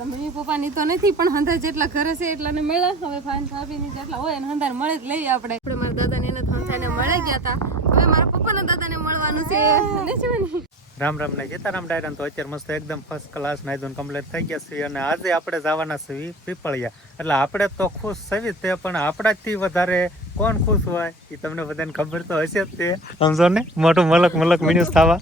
Mummy પપ્પાની તો નથી પણ હંધાર જેટલા ને મળવાનું છે? રામ રામ ને સીતારામ ડાયરન તો અત્યારે મસ્ત એકદમ ફર્સ્ટ ક્લાસ નાયદોન કમ્પ્લીટ થઈ ગયા અને આજે આપણે જવાના છીએ પીપળિયા એટલે આપણે તો ખુશ છીએ તે, પણ આપણાથી વધારે કોણ ખુશ હોય એ તમને બધાને ખબર તો હશે જ તે. સમજો ને મોટું મલક મલક મિન્યુસ થવા.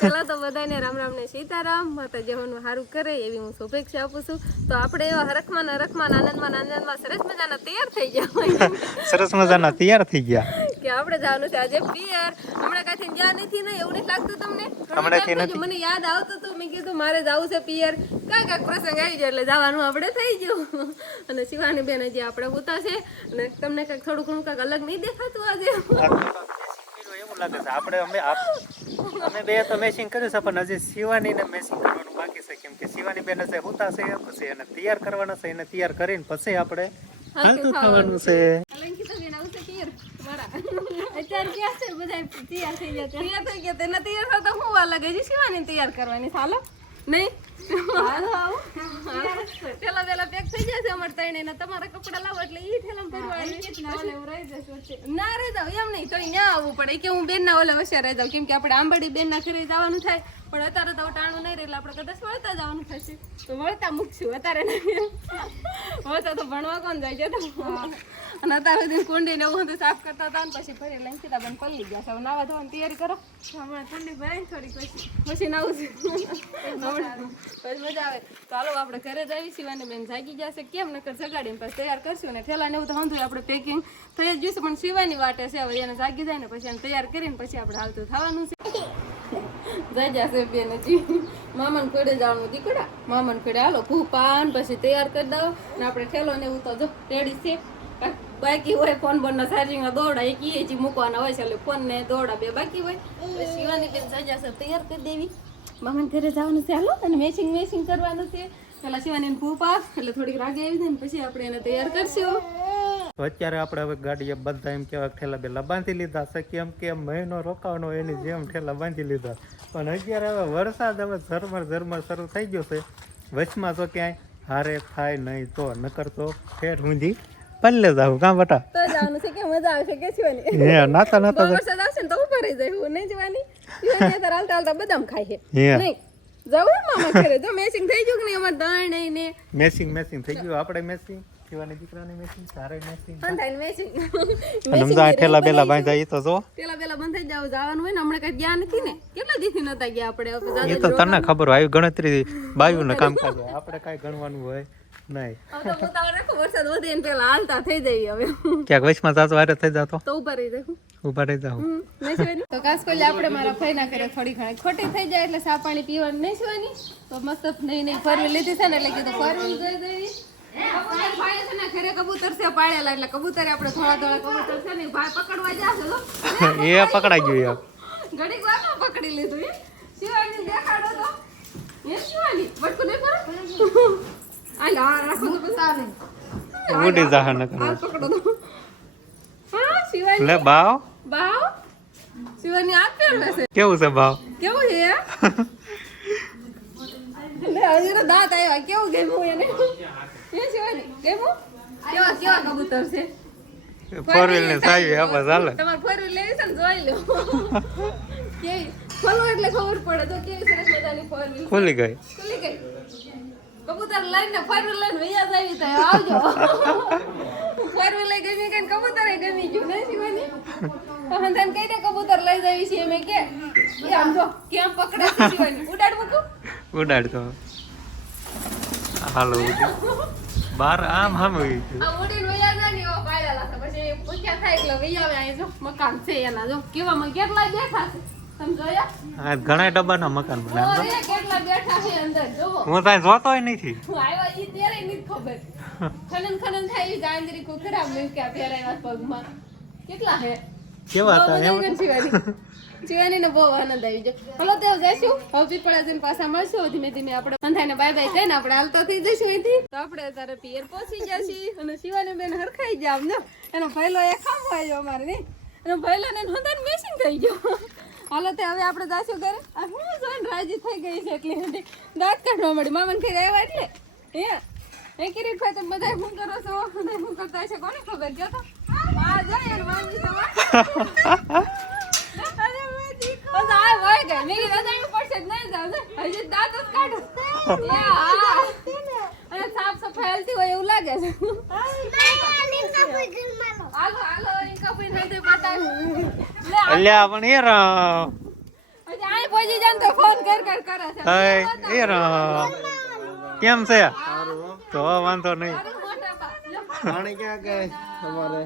પહેલાં તો બધાને રામ રામ ને સીતારામ. માતા જેવાનું સારું કરે એવી હું શુભેચ્છા આપું છું. તો આપણે એવા હરખમાં હરખમાં આનંદમાં આનંદમાં સરસ મજાના તૈયાર થઈ ગયા. સરસ મજાના તૈયાર થઈ ગયા. આપણે જવાનું છે આજે પિયર. હમણાં કાથી ગયા નથી ને એવું નથી લાગતું તમને? હમણાંથી મને યાદ આવતું હતું મેં કીધું મારે જવું છે પિયર. કાંઈ કાંઈક પ્રસંગ આવી જાય એટલે જવાનું આપણે થઈ ગયું. અને શિવાની બેન હજી આપણે ઉતા છે. અને તમને કાંઈક થોડું ઘણું કાંઈક અલગ નહીં દેખાતું આજે. એવું લાગે છે આપણે અમે અમે બે તો મેચિંગ કર્યું છે પણ હજી શિવાની ને મેચિંગ કરવાનું બાકી છે. કેમ કે શિવાની બેન છે હુતા છે પછી એને તૈયાર કરવાના છે એને તૈયાર કરીને પછી આપણે હાલતું થવાનું છે અલંકિતા બેન આવશે પિયર મારા અત્યારે ક્યાં છે? બધા તૈયાર થઈ ગયા તૈયાર થઈ ગયા તેના તૈયાર થતા હું વાર લાગે? છે શિવાની તૈયાર કરવાની? ચાલો નહીં? પેલા પેલા પેક થઈ જશે અમારે ત્રણે ને તમારા કપડા લાવો એટલે ઈ થેલામ ભરવા ના રહી જાવ એમ નહીં તો અહીંયા આવવું પડે. કે હું બેન ના ઓલે રહી જાઉં કેમ કે આપણે આંબડી બેન ના ઘરે જવાનું થાય. પણ અત્યારે તો ટાણું નહીં રહે એટલે આપણે કદાચ વળતા જવાનું થશે. તો વળતા મૂકશું અત્યારે વળતા તો ભણવા કોણ જાય છે અને અત્યારે સુધી કુંડી ને એવું સાફ કરતા હતા ને પછી ફરી લઈને સીધા બેન પલ્લી ગયા છે. નાવા ધોવાની તૈયારી કરો. હમણાં કુંડી ભરાય થોડી પછી. પછી નાવું છે. પછી મજા આવે. તો હાલો આપણે ઘરે જ આવી સિવાને બેન જાગી ગયા છે. કેમ? નકર જગાડીને પછી તૈયાર કરશું ને ને એવું તો હંધું આપણે પેકિંગ થઈ જ જશે પણ સીવાની વાટે છે, હવે એને જાગી જાય ને પછી એને તૈયાર કરીને પછી આપણે હાલતું થવાનું છે. જઈ જશે બેન હજી મામાને ખોડે જવાનું દીકડા મામાને ખોડે હાલો, ભૂપાન પછી તૈયાર કરી દો ને આપણે ઠેલો ને એવું તો જો રેડી છે. બાકી હોય ફોન બંને ચાર્જિંગ દોડા એક એ જી મૂકવાના હોય છે, એટલે ફોન ને દોડા બે બાકી હોય. સીવાની બેન જાજા છે, તૈયાર કરી દેવી. મામાને ઘરે જવાનું છે, હાલો. અને મેચિંગ મેચિંગ કરવાનું છે. પેલા શિવાની ભૂપા એટલે થોડીક રાગે આવી જાય ને પછી આપણે એને તૈયાર કરશું. તો અત્યારે આપણે હવે ગાડીએ બધા એમ કેવા ઠેલા બેલા બાંધી લીધા છે કેમ કે મહિનો રોકાવાનો એની જેમ ઠેલા બાંધી લીધા. પણ અત્યારે હવે વરસાદ હવે ઝરમર ઝરમર શરૂ થઈ ગયો છે. વચમાં તો ક્યાંય હારે થાય નહીં તો નકર તો ફેર ઊંધી પલ્લે જાવ કાં બટા? તો જવાનું છે કે મજા આવશે કે હે નાતા નાતા વરસાદ આવશે ને તો ઉપર રહી જાય હું નહીં જવાની. બદામ ખાય છે. નહીં. જવું મામા ઘરે? જો મેચિંગ થઈ ગયું કે નહીં? અમાર દાણ ને મેસિંગ મેસિંગ થઈ ગયું. આપણે મેસિંગ શિવાની દીકરાની મેસિંગ સારે મેસિંગ મેચિંગ અને સમજા ઠેલા બેલા બાંધ્યા એ તો જો. પેલા બેલા બંધ થઈ જાવ જવાનું હોય ને હમણાં કઈ ગયા નથી ને? કેટલા દિવસથી નતા ગયા આપણે? એ તો તને ખબર હોય આવી ગણતરી બાયુને કામ કાજ આપણે કાંઈ ગણવાનું હોય. નહીં. હવે તો ઉતાવળ રાખો વરસાદ વધે ને પેલા હાલતા થઈ જાય હવે. ક્યાંક વારે થઈ જાતો. તો ઊભા રહી જાય ઊભા રહી જાવ નહીં શિવાની? તો ખાસ કરી આપણે મારા ફઈના ઘરે થોડી ઘણી ખોટી થઈ જાય એટલે સા પાણી પીવાનું નહીં શિવાની તો મસ્ત નહીં નહીં ફરવી લીધી છે ને એટલે કીધું ફરવી જોઈ દેવી કબૂતર ભાઈ છે ને ઘરે કબૂતર છે પાળેલા એટલે કબૂતર આપણે થોડા થોડા કબૂતર છે ને ભાઈ પકડવા જાશે એ પકડાઈ ગયું યાર ઘડીક વારમાં પકડી લીધું એ શિવાની દેખાડો તો. એ શિવાની? બટકું નહીં કરો આ રાખો તો પકડો તો હા શિવાની લે બાવ બાવ શિવાની આ પહેરવે છે કેવું છે બાવ કેવું છે લે હજી તો દાંત આવ્યા કેવું ગમ્યું એને એ શિવાની ગમ્યું કેવા કેવા કબૂતર છે ફોર વ્હીલ ને સાવી આપા ચાલે તમારે ફોર વ્હીલ લેવી છે ને જોઈ લો કેવી ખોલો એટલે ખબર પડે તો કેવી સરસ મજાની ફોર વ્હીલ ખુલી ગઈ ખુલી ગઈ લઈને ફોર લઈને વૈયા જાવી તો આવજો. ફોર લઈ ગમી કે કબૂતર એ ગમી ગયું નહીં શિવાની? તો તને કઈ દે કબૂતર લઈ જાવી છે મેં કે. એ આમ જો કેમ પકડે છે શિવાની? ઉડાડ મૂકું. ઉડાડતો હાલો. બાર આમ હામ હોય આ ઉડીને વૈયા જાય ને એવા પાડેલા છે. પછી પૂછ્યા થાય એટલે વૈયા આવે અહીં જો મકાન છે એના. જો કેવામાં કેટલા બેઠા છે. ઘણા ડબ્બાના મકાન જોવો હું ત્યાં જોતો નથી. કેવા હતા જીવાની. બહુ આનંદ આવી ગયો. હલો તેઓ જઈશું હવે પીપળા જઈને પાછા મળશું. ધીમે ધીમે આપણે બંધાઈને બાય બાય કહીને આપણે હાલતા થઈ જઈશું અહીંથી. તો આપણે અત્યારે પિયર પહોંચી જશે અને શિવાની બેન હરખાઈ ગયા આમ જો એનો ભાઈલો એ ખામો આવ્યો અમારે નહીં? એનો ભૈલા ને નોંધાને મેસિંગ થઈ ગયો. હાલો તે હવે આપણે જાશું ઘરે. આ હું જોઈને રાજી થઈ ગઈ છે એટલી બધી. દાંત કાઢવા મળી મામન ઘરે આવ્યા એટલે. હે? એ કિરીટ ભાઈ તમે બધા શું કરો છો? બધા શું કરતા છે કોને ખબર? જો તો આ જાય યાર મામી તમાર સાફ સફાઈ હલતી હોય એવું લાગે છે. હાલો હાલો કપી નથી બતાવ લે આ- અલ્યા પણ એ રામ હજી આય પહોંચી તો ફોન કર કર કરે છે. હય એ રામ કેમ છે? તો વાંધો નહીં. પાણી ક્યાં ગઈ તમારે.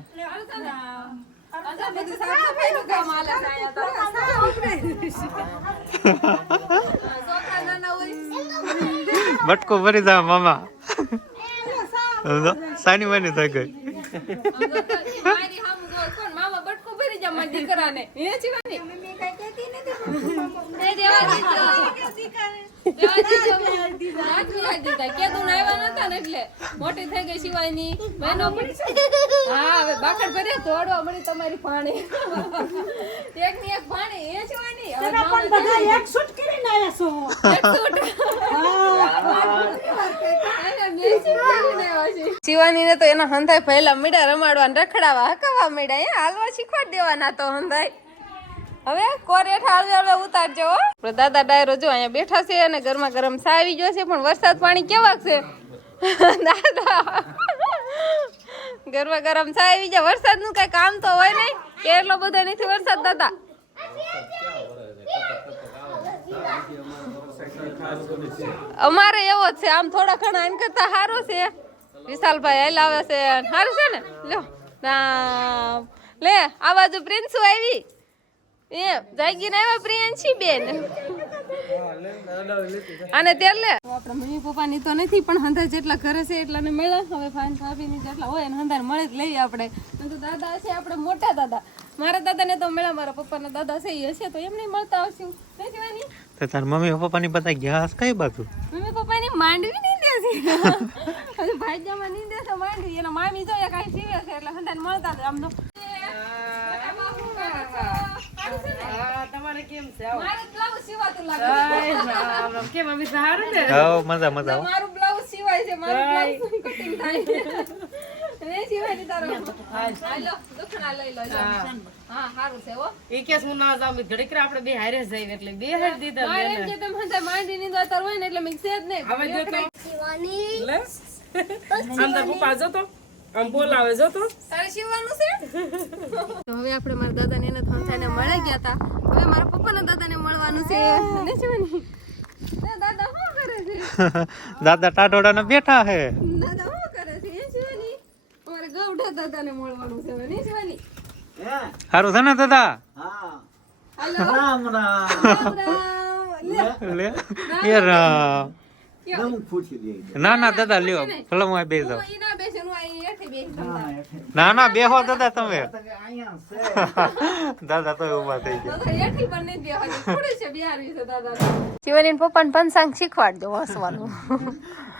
બટકું ભરી જા મામા. સાની માની થઈ ગઈ મારી હામું જોઈ કોણ? મામા બટકું ભરી જા મારા દીકરાને. એ જીવાની? એ દેવા દીધો. દેવા મોટી થઈ ગઈ શિવાયની હા હવે બાકડ ભર્યા તોડવા મળી તમારી પાણી એક પાણી એ શિવાની ને તો એના હંધાય પહેલા મીડા રમાડવા રખડાવા હકાવા મીડા, એ હાલવા શીખવાડ દેવાના તો હંધાઈ હવે કોરેઠા હળવે હળવે ઉતારજો હો. દાદા ડાયરો જો અહીંયા બેઠા છે અને ગરમા ગરમ સા આવી ગયો છે, પણ વરસાદ પાણી કેવા છે? દાદા. ગરમા ગરમ સા આવી જાય વરસાદનું કઈ કામ તો હોય નહીં? એટલો બધો નથી વરસાદ, દાદા? અમારે એવો છે, આમ થોડા ઘણા એમ કરતા સારો છે. વિશાલભાઈ હાલ આવે છે સારું છે ને? લ્યો ના લે, આ બાજુ પ્રિન્સુ આવી. એ જાગી ને આવ્યા પ્રિયંશી બેન? અને તેલ લે. આપણા મમ્મી પપ્પાની તો નથી પણ હંધા જેટલા ઘરે છે એટલાને મળે હવે ફાઈન ભાભીની જેટલા હોય ને હંધાર મળે જ લઈએ આપણે. નહીં તો દાદા છે આપણે મોટા દાદા. મારા દાદાને તો મળ્યા મારા પપ્પાના દાદા છે એ હશે તો એમને મળતા આવશું. નહીં જવાની? તો તાર મમ્મી પપ્પાની બધા ગયા કઈ બાજુ? મમ્મી પપ્પાની માંડવી નહીં ભાઈ હવે ભાઈજામાં નહીં દેશે માંડવી. એના મામી જોઈએ કાંઈ સીવે છે એટલે હંધાર મળતા જ આમ તો. તમારે કેમ છે? મારે બ્લાઉઝ સીવાતું લાગે કેમ અમે સારું ને હા મજા મજા મારું બ્લાઉઝ સિવાય છે મારું બ્લાઉઝ કટિંગ થાય રે સિવાયની તારો. હાલો દુખણા લઈ લો હા. સારું છે હો. એ કેસ હું ના જાઉં ઘડીક આપણે બે હારે જઈએ એટલે બે હારે દીધા મારે એમ કે તમે હંધા માંડી ની દોતર હોય ને એટલે મિક્સ જ નહીં. હવે જો તો. લે. અંદર પપ્પા જતો આમ બોલાવે જતો તારે સીવવાનું છે? તો હવે આપણે મારા દાદાને એને થંથાઈને મળે ગયા હતા હવે મારા પપ્પાના દાદાને મળવાનું છે. ને? દાદા શું કરે છે? દાદા ટાટોડા બેઠા હે. દાદા શું કરે છે? એ શિવાની? અમારે ગૌઢા દાદાને મળવાનું છે ને શિવાની? સારું છે ને દાદા? રામ રામ. રામ રામ. લે. લે. રામ. ના ના દાદા લ્યો. ફલમ આ બે જાવ ના ના બે બેહો દાદા તમે. દાદા તો ઊભા થઈ ગયા. શિવાની પપ્પાને પંચાંગ શીખવાડજો વાસવાનું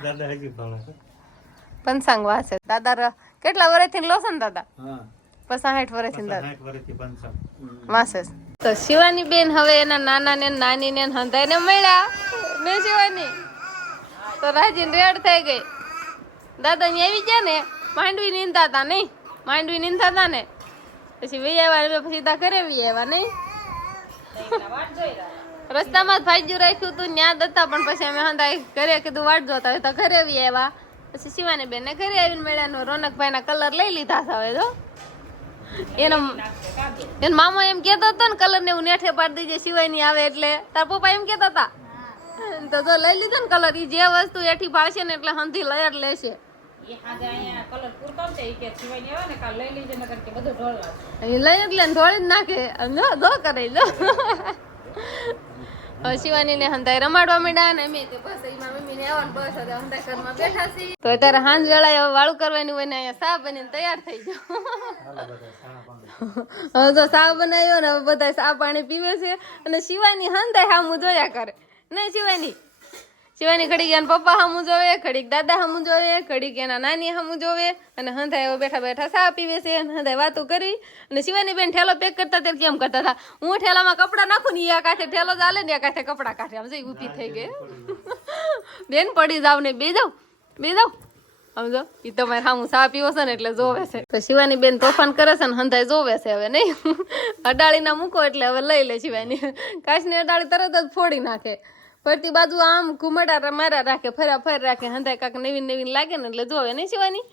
દાદા હજી ભણે પંચાંગ વાસે. દાદા કેટલા વર્ષથી લો છો ને દાદા? હા. પસાઠ વર્ષથી દાદા. છે. તો શિવાની બેન હવે એના નાના ને નાની ને હંધાઈ ને મળ્યા. ને શિવાની. તો રાજીન રેડ થઈ ગઈ. દાદા ને આવી ગયા ને, માંડવી નીંદતા હતા નહીં. માંડવી નીંદતા હતા ને. પછી વી આવ્યા સીધા ઘરે વી આવ્યા નહીં. રસ્તામાં જ ભાઈજુ રાખ્યું હતું, ન્યાદ હતા, પણ પછી અમે હંધાઈ ઘરે કીધું વાટ જોતા તો ઘરે વી આવ્યા પછી શિવાની બેન ને ઘરે આવીને મળ્યા ને રોનકભાઈ ના કલર લઈ લીધા હવે જો. એનો એનો મામો એમ કેતો હતો ને કલર ને હું નેઠે પાડી દીજે સિવાયની આવે એટલે. તાર પપ્પા એમ કેતા હતા તો જો લઈ લીધો ને કલર ઈ જે વસ્તુ એઠી ભાવશે ને એટલે હંધી લઈ જ લેશે શિવાની ને હંધાઈ રમાડવા માંડ્યા ને અમે તો બસ એમાં મમ્મી ને આવવાનું બસ હવે હંધાઈ ઘરમાં બેઠા છીએ. તો અત્યારે હાંજ વાળું કરવાની હોય ને અહીંયા સા બનીને તૈયાર થઈ જાઓ હવે તો સા બનાવ્યો ને હવે બધા સા પાણી પીવે છે. અને શિવાની હંધાઈ હામું જોયા કરે. નહીં, શિવાની. શિવાની ઘડીક એના પપ્પા સામું જોવે, ઘડીક દાદા સામું જોવે, ઘડીક એના નાની સામું જોવે. અને હંધા એવો બેઠા બેઠા સા પીવે છે અને હંધાય વાતો કરવી અને શિવાની બેન ઠેલો પેક કરતા ત્યારે કેમ કરતા હતા? હું ઠેલામાં કપડાં નાખું ને એ આ કાંઠે ઠેલો ચાલે ને આ કાંઠે કપડાં કાંઠે આમ જઈ ઊભી થઈ ગઈ. બેન, પડી જાવ ને બે જાવ. બે જાવ. સમજો? એ તમારે સામું સા પીવો છે ને એટલે જોવે છે. તો શિવાની બેન તોફાન કરે છે ને હંધાય જોવે છે હવે, નહીં? અડાળી ના મૂકો એટલે હવે લઈ લે શિવાની. કાશની અડાળી તરત જ ફોડી નાખે. ફરતી બાજુ આમ ઘુમડા મારા રાખે, ફરા ફર રાખે, હંધાય કાંક નવીન નવીન લાગે ને એટલે જોવે, નહીં શિવાની?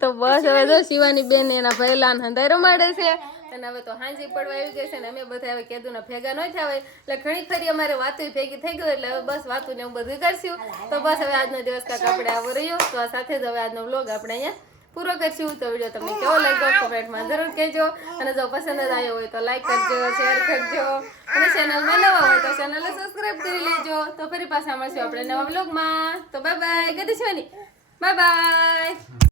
તો બસ હવે જો શિવાની બેન એના ને હંધાય રમાડે છે. અને હવે તો હાંજી પડવા આવી ગઈ છે ને અમે બધા હવે કેદુના ભેગા ન થયા હોય. એટલે ઘણી ખરી અમારે વાતો ભેગી થઈ ગયું એટલે હવે બસ વાતું ને એવું બધું કરશું. તો બસ હવે આજનો દિવસ કાંક આપણે આવો રહ્યો. તો આ સાથે જ હવે આજનો વ્લોગ આપણે અહીંયા પૂરો કરશું. તો વીડિયો તમને કેવો લાગ્યો કમેન્ટમાં જરૂર કહેજો. અને જો પસંદ જ આવ્યો હોય તો લાઈક કરજો શેર કરજો. અને ચેનલમાં નવા હોય તો ચેનલને સબસ્ક્રાઇબ કરી લેજો. તો ફરી પાછા મળશું આપણે નવા વ્લોગમાં. તો બાય બાય કદી છે બાય બાય